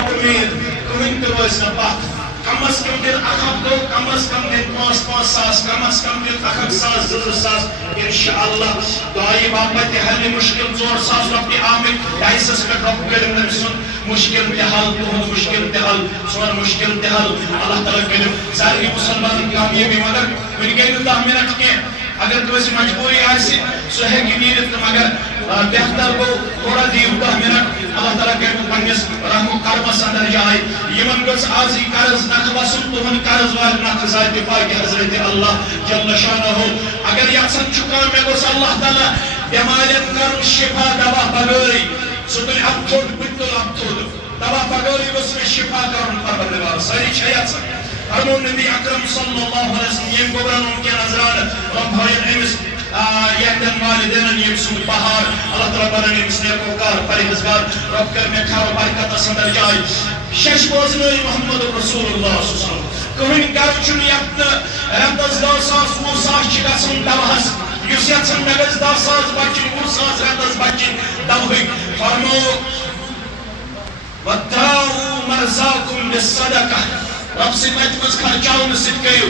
نات امید کہین تہ روز نہ پتھ کم از کم دن 1 ہفتہ کم از کم دن 5 ساس کم از کم دن 1 ساس 2 ساس انشاءاللہ دعائی باپت حل مشکل 4 ساس رۄپیہِ آمٕتۍ ڈایسس پٮ۪ٹھ رۄپیہِ کٔرِو تٔمۍ سُنٛد مشکل تہِ حل تُہُنٛد مشکل تہِ حل سون مشکل تہِ حل اللہ تعالیٰ کٔرِو سارنٕے مُسلمانن کامیٲبی مگر وٕنہِ گٔے نہٕ 10 منٹ کینٛہہ اگر کٲنٛسہِ مجبوٗری آسہِ سُہ ہیٚکہِ نیٖرِتھ تہٕ مگر بہتر گوٚو تھوڑا دِیِو 10 منٹ اللہ تعالیٰ کٔرِو پنٛنِس رحم و کرمس اندر جاے یِمن گٔژھ آز یہِ قرض نکھٕ وسُن تُہُنٛد قرض والہِ نکھٕ ذاتِ پاکہِ حضرت اللہ جل شانہُ اگر یژھان چھُ کانٛہہ مےٚ گوٚژھ اللہ تعالیٰ بٮ۪مارٮ۪ن کرُن شفا دوا بغٲرٕے سُہ تُلہِ اَتھ تھوٚد بہٕ تہِ تُلہٕ اَتھ تھوٚد دوا بغٲرٕے گوٚژھ مےٚ شفا کرُن پروردگار سٲری چھا یژھان فرمون نبی اکرم صلی اللہ علیہ وسلم ییٚمۍ گوٚبرن وٕنکٮ۪ن نظرانہٕ رۄب ہٲیِن أمِس یہندن والدینن ییٚمہِ سُنٛد بہار اللہ تعالیٰ بنٲیِن أمِس نیکوکار پرہیزگار رۄب کٔر مےٚ خیر و برکتس اندر جاے شش بوزنٲے محمد رسول اللہ صلی اللہ علیہ وسلم کٕہٕنۍ گرٕ چھُنہٕ یتھ نہٕ رٮ۪تس 10 ساس 20 ساس چھِ گژھان دواہس یُس یژھان مےٚ گژھِ 10 ساس بچِنۍ 20 ساس رٮ۪تس بچِنۍ دوہٕکۍ فرموو وَدَّاوُوا مَرْضَاكُمْ بِالصَّدَقَةِ رب سٕنٛدِ وَتہِ منٛز خرچاونہٕ سۭتۍ کٔرِو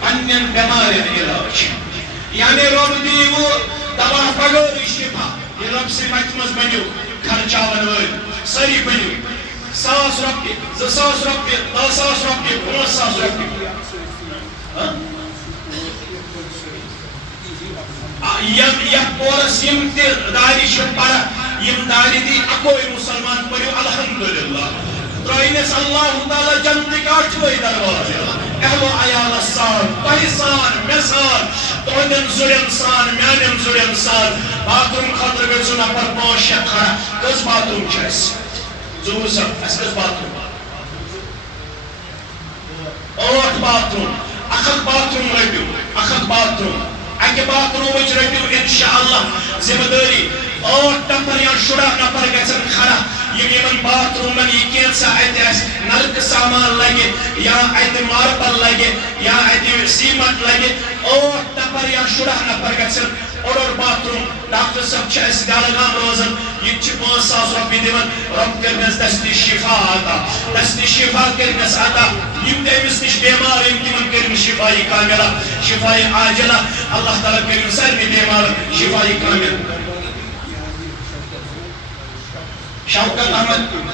پننٮ۪ن بٮ۪مارٮ۪ن علاج یعنی رب دیٖوٕ دوا بغٲرٕے شفا یہِ رب سٕنٛدِ وَتہِ منٛز بٔنِو خرچاون وٲلۍ سٲری بٔنِو 1,000 رۄپیہِ 2,000 رۄپیہِ 10,000 رۄپیہِ 5,000 رۄپیہِ یتھ پورس یِم تہِ دارِ چھِ پران یِم دارِ دی اکوے مسلمان پٔرِو الحمدللہ ترٛٲینس اللہ تعالیٰ جنتٕکۍ 8وے دروازٕ اہلو عیالس سان تۄہہِ سان مےٚ سان تُہنٛدٮ۪ن زُرٮ۪ن سان میانٮ۪ن زُرٮ۪ن سان باتھ روٗم خٲطرٕ گٔے 2 نفر 5-6 کھڑا کٔژ باتھ روٗم چھِ اَسہِ 2 اَسہِ کٔژ باتھ روٗم 8 باتھ روٗم 1 باتھ روٗم رٔٹِو 1 باتھ روٗم اکہِ باتھ روٗمٕچ رٔٹِو انشاءاللہ ذمہٕ دٲری 8 نفر یا 16 نفر گژھن کھڑا یِمن باتھ روٗمن یہِ کینٛژھا اَتہِ آسہِ نلکہٕ سامان لگہِ یا اَتہِ ماربل لگہِ یا اَتہِ سیٖمنٹ لگہِ 8 نفر یا 16 نفر گژھن اوٚڑ باتھ روٗم ڈاکٹر صٲب چھِ اَسہِ ڈلگام روزان یہِ تہِ چھِ 5,000 رۄپیہِ دِوان رۄب کٔرنَس دستی شفا عطا دستی شفا کٔرنَس عطا یِم تہِ أمِس نِش بٮ۪مار یِم تِمن کٔرِن شفایہِ کامِلہ شفایہِ عاجلہ اللہ تعالیٰ کٔرِن سارنٕے بٮ۪مارن شفایہِ کامِل شوکت احمد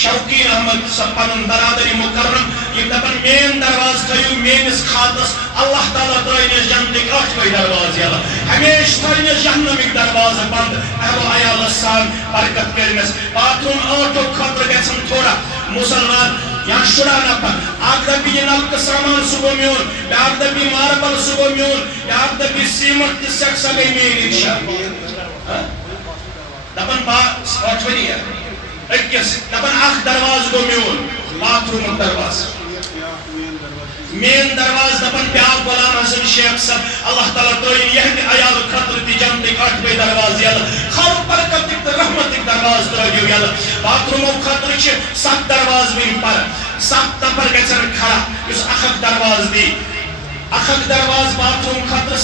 شوقین احمد سب پنن برادری مکرم یہ دپن مین دروازٕ تھٲیِو میٲنِس خاتس اللہ تعالیٰ ترٛٲینس جنتٕکۍ 8وے دروازٕ یلہٕ ہمیشہِ تھٲینس جہنمٕکۍ دروازٕ بنٛد اہلو عیالس سان برکت کٔرنس باتھ روٗم 8 خٲطرٕ گژھن تھوڑا مسلمان یا 16 نفر اکھ دپہِ یہِ نلکہٕ سامان سُہ گوٚو میون بیٛاکھ دپہِ ماربل سُہ گوٚو میون بیٛاکھ دپہِ سیٖمنٹ تہِ سٮ۪کھ سۄ گٔے میٲنۍ انشاءاللہ دپن 8 ؤری أکِس دپن 1 دروازٕ گوٚو میون باتھ روٗمُک دروازٕ مین دروازٕ دپن بیٛاکھ غلام حسن شیخ صٲب اللہ تعالیٰ ترٛٲیِن یِہنٛدِ عیالہٕ خٲطرٕ تہِ جنتٕکۍ 8وے دروازٕ یلہٕ خیر برکتٕکۍ تہٕ رحمتٕکۍ دروازٕ ترٛٲیِو یلہٕ باتھ روٗمو خٲطرٕ چھِ 7 دروازٕ وٕنہِ پران 7 نفر گژھن کھڑا یُس 1 دروازٕ دی 1 دروازٕ باتھ روٗم خٲطرٕ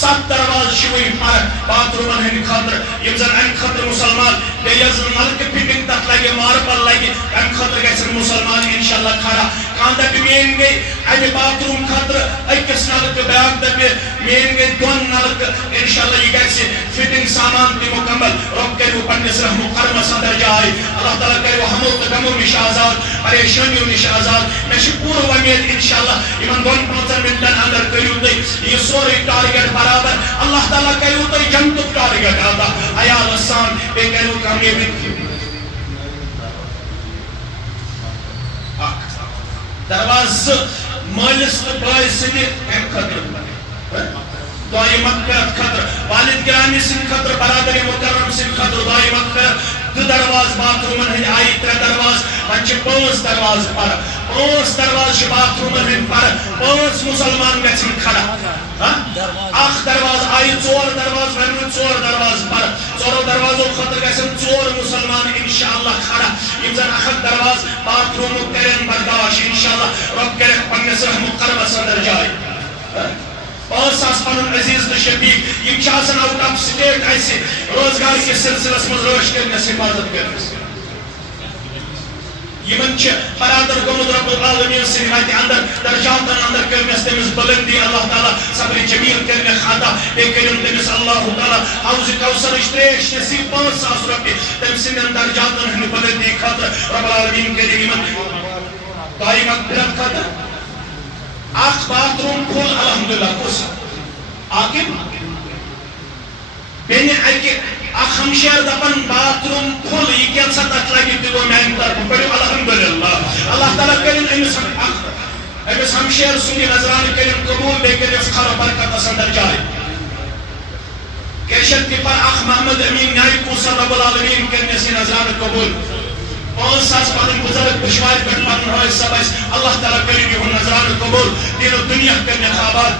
7 دروازٕ چھِ وٕنہِ پران باتھ روٗمن ہٕنٛدِ خٲطرٕ یِم زن امہِ خٲطرٕ مسلمان بیٚیہِ یۄس زن نلکہٕ فِٹنگ تتھ لگہِ ماربل لگہِ امہِ خٲطرٕ گژھن مسلمان انشاءاللہ کھڑا کانٛہہ دپہِ میٲنۍ گٔے امہِ باتھ روٗم خٲطرٕ أکِس نلکہٕ بیٛاکھ دپہِ میٲنۍ گٔے 2 نلکہٕ انشاءاللہ یہِ گژھِ فِٹنگ سامان تہِ مُکمل رۄب کٔرِو پننِس رحم و کرمس اندر جاے اللہ تعالیٰ کٔرِو ہمو تہٕ غمو نِش آزاد پریشٲنیو نِش آزاد مےٚ چھِ پوٗرٕ وۄمید انشاءاللہ یِمن 2-5 منٹن اندر کٔرِو تُہۍ یہِ سورُے ٹارگیٹ برابر اللہ تعالیٰ کٔرِو تُہۍ جنتُک ٹارگیٹ عطا عیالس سان بیٚیہِ کٔرِو کامیٲبی دروازٕ مٲلِس تہٕ بٲے سٕنٛدِ امہِ خٲطرٕ دعایہِ مغفرت خٲطرٕ والد گرامی سٕنٛدِ خٲطرٕ برادری مکرم سٕنٛدِ خٲطرٕ دعایہِ مغفرت 2 دروازٕ باتھ روٗمن ہٕنٛدۍ آیہِ 3 دروازٕ وۄنۍ چھِ 5 دروازٕ پران 5 دروازٕ چھِ باتھ روٗمن ہٕنٛدۍ پران 5 مسلمان گژھن کھڑا 1 دروازٕ آیہِ 4 دروازٕ وۄنۍ روٗدۍ 4 دروازٕ پران 4 دروازو خٲطرٕ گژھن 4 مسلمان انشاءاللہ کھڑا یِم زن 1 دروازٕ باتھ روٗمُک کٔرِن برداش انشاءاللہ رۄب کٔرِکھ پننِس رحم و کرمس اندر جاے 5,000 پنُن عزیز تہٕ شفیق یِم چھِ آسان آوُٹ آف سٹیٹ اَسہِ روزگار کِس سلسلس منٛز رٲچھ کٔرنس حفاظت کٔرنس یمن چھ برادر گومد رب العالمین سن وات اندر درجاتن اندر کرنس تمس بلندی اللہ تعالی صبر جمیل کرن خطا بے کرن تمس اللہ تعالی حوض کوثر اشتریش نصیب 5000 رۄپیہِ تم سن درجاتن ہن بلندی خاطر رب العالمین کرن یمن دائی مغفرت خاطر اخ باتھ روم کھول الحمدللہ کس عاقب بین اکہ اخ ہمشیر دپن باتھ روم کھول یہ کیسا تک لگی دلو میان طرف پڑھو الحمدللہ اللہ تعالیٰ کرن امس ہمشیر سنی نظران کرن قبول بے کرن خیر برکت اندر جائے کیشت کی پر اخ محمد امین نائی کوسا رب العالمین کرن سی نظران قبول 5000 پنن بزرگ پشوار پہ پنن ہوئے سب اللہ تعالیٰ کرن یہ نظران قبول دین و دنیا کرن خوابات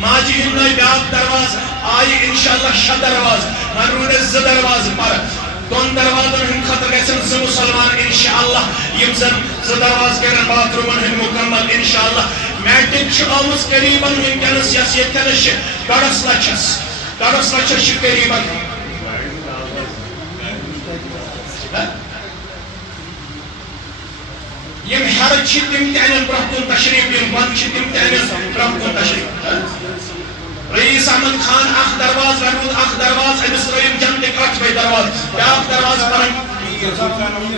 ماجی ہندائی بیاق درواز آئی انشاءاللہ شہ درواز مرون ز درواز پر دون دروازن ہن خطر گیسن ز مسلمان انشاءاللہ یم زن ز درواز کرن باتھ رومن ہن مکمل انشاءاللہ میٹرک چھ آمس قریباً ونکینس یس یتنس ڈاڑس لچھس قریباً یم ہر چھ تم تین برہم تشریف یم بند چھ تم تین برہم تشریف رئیس احمد خان اخ درواز ورود اخ درواز امس رئیم جنت 8 درواز بیاق درواز پرن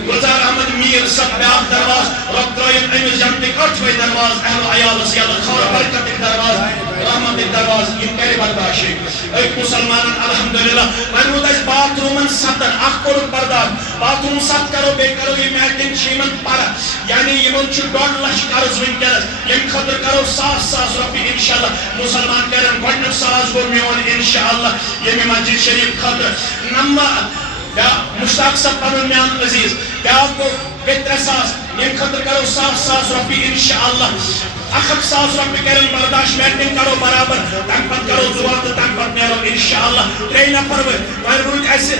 گلزار احمد میر سب بیاق درواز رب ترائیم امس جنت 8 درواز اہل عیال سیال خور برکت درواز رحمت درواز یم کرے برداشی ایک مسلمان الحمدللہ ورود اس باتھ رومن ستن اخ کرو بردار باتھ روم ست کرو بے کرو یہ میٹنگ شیمن پر یعنی یمن چھ 2 لچھ قرض ونکینس یم خطر کرو 100,000 رۄپیہِ انشاءاللہ مسلمان کرن گۄڈنیُک 100 گو میون انشاءاللہ یمی مسجد شریف خطر نمبر مشتاق صاحب پنن میان عزیز بیاق گو 300,000 یم خطر کرو 100,000 رۄپیہِ انشاءاللہ اخ 100 رۄپیہِ کرن برداشت میٹنگ کرو برابر تم پت کرو دعا تو تم پت نیرو انشاءاللہ 3 نفر وۄنۍ روٗدۍ اسہِ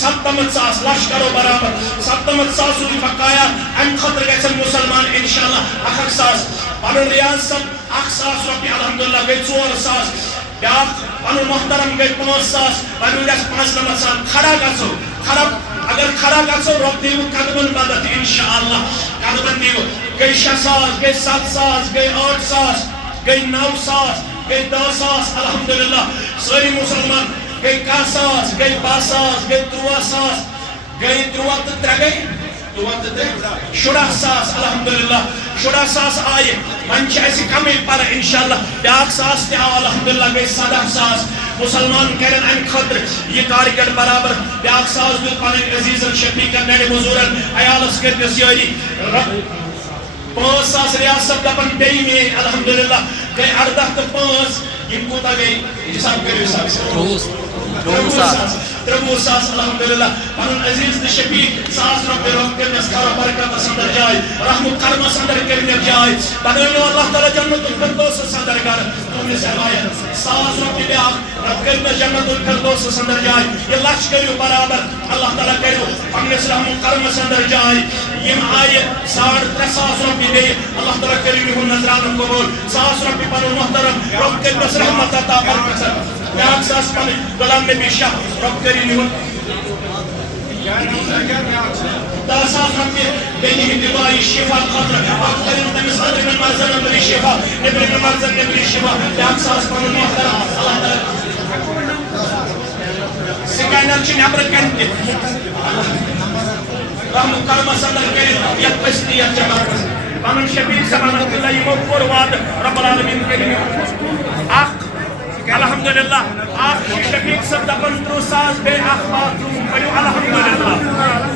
97,000 لچھ کرو برابر 97,000 روٗدۍ بقایا امہِ خٲطرٕ گژھن مسلمان انشاءاللہ اخ 100 پنُن ریاض صاحب 1,000 رۄپیہِ الحمدللہ گٔے 4,000 بیاکھ پنُن محترم گٔے 5,000 وۄنۍ روٗدۍ اسہِ 95,000 کھڑا گژھو اگر کھڑا گژھو رۄب دیو قدمن مدد انشاءاللہ قدمن دیو گئی 6,000 گئی 7,000 گئی 8,000 گئی 9,000 گئی 10,000 الحمدللہ ساری مسلمان گئی 1,000 گئی 12,000 گئی 13,000 گئی 13 گئی 16,000 الحمدللہ 16,000 آئے منچ ایسی کمی پر انشاءاللہ بیاق 1,000 تے آو الحمدللہ گئی 17,000 مسلمان کرن ان خطر یہ کارگر برابر بیاق 1,000 دیو پنن عزیزن شفیقن نیڑ مزورن عیالس کرنس یاری 5,000 ریاست دپن بیئی میں الحمدللہ گئی 18 تو 5 یم کوتا گئی حساب کریو حساب 3,000 الحمدللہ پنن عزیز تو شفیق 1,000 رۄپیہِ رۄب کرنس خیر برکت اندر جائے رحمت کرمس اندر کرنس جائے بنٲیو اللہ تعالیٰ جنت الفردوس اندر گھر تمس حمایت 1,000 رۄپیہِ بیاکھ رب کرنس جنت الفردوس اندر جائے یہ لچھ کریو برابر اللہ تعالیٰ کریو پنس رحمت کرمس اندر جائے یم آئے 3,500 رۄپیہِ بیٚیہِ اللہ تعالیٰ کریو یہُنٛد نظرانہٕ قبول 1,000 رۄپیہِ پنُن محترم رب کرنس رحمت عطا برکت بیاکھ 1,000 پنٕنۍ غلام نبی شاہ رب کریو یہُنٛد 10,000 رۄپیہِ بیٚنہِ ہٕنٛدِ دُعایہِ شفا خٲطرٕ رب کٔرِن تٔمِس أنٛدرِمٮ۪ن مرضن أنٛدری شفا نیٚبرِمٮ۪ن مرضن نیٚبری شفا بیاکھ 1,000 پنُن محترم اللہ تعالیٰ سکینر چھِ نیٚبرٕ کَنہِ تہِ رحمت کرمس اندر کٔرِتھ یتھ پٔستی یتھ جمع پنُن شفیق صاحب الحمدللہ یِمو کوٚر وعدٕ رب العالمیٖن کٔرِن اکھ الحمدللہ اخ شفیق صاحب دپن 30,000 بیٚیہِ اکھ باتھ روٗم پٔرِو الحمدللہ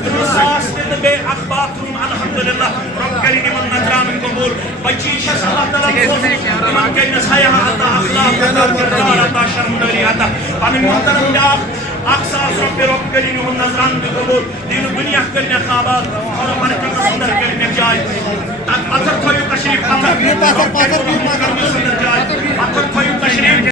30,000 تہِ تہٕ بیٚیہِ اکھ باتھ روٗم الحمدللہ رۄب کٔرِن یِمن نظرانہٕ قبوٗل بچی چھس اللہ تعالیٰ یِمن کٔرنس حیا عطا اخلاق عطا کردار عطا شرمدٲری عطا پنٕنۍ محترم بیاکھ 1,000 رۄپیہِ رۄب کٔرِن یِہُنٛد نظرانہٕ تہِ قبوٗل دیٖنُ دُنیا کٔرنٮ۪کھ آباد خۄدا برکتس اندر کٔرنٮ۪کھ جاے تتھ پتھر تھٲیِو تشریف پتھر رۄب کٔرِن یِمن کرمس اندر جاے پتھر تھٲیِو تشریف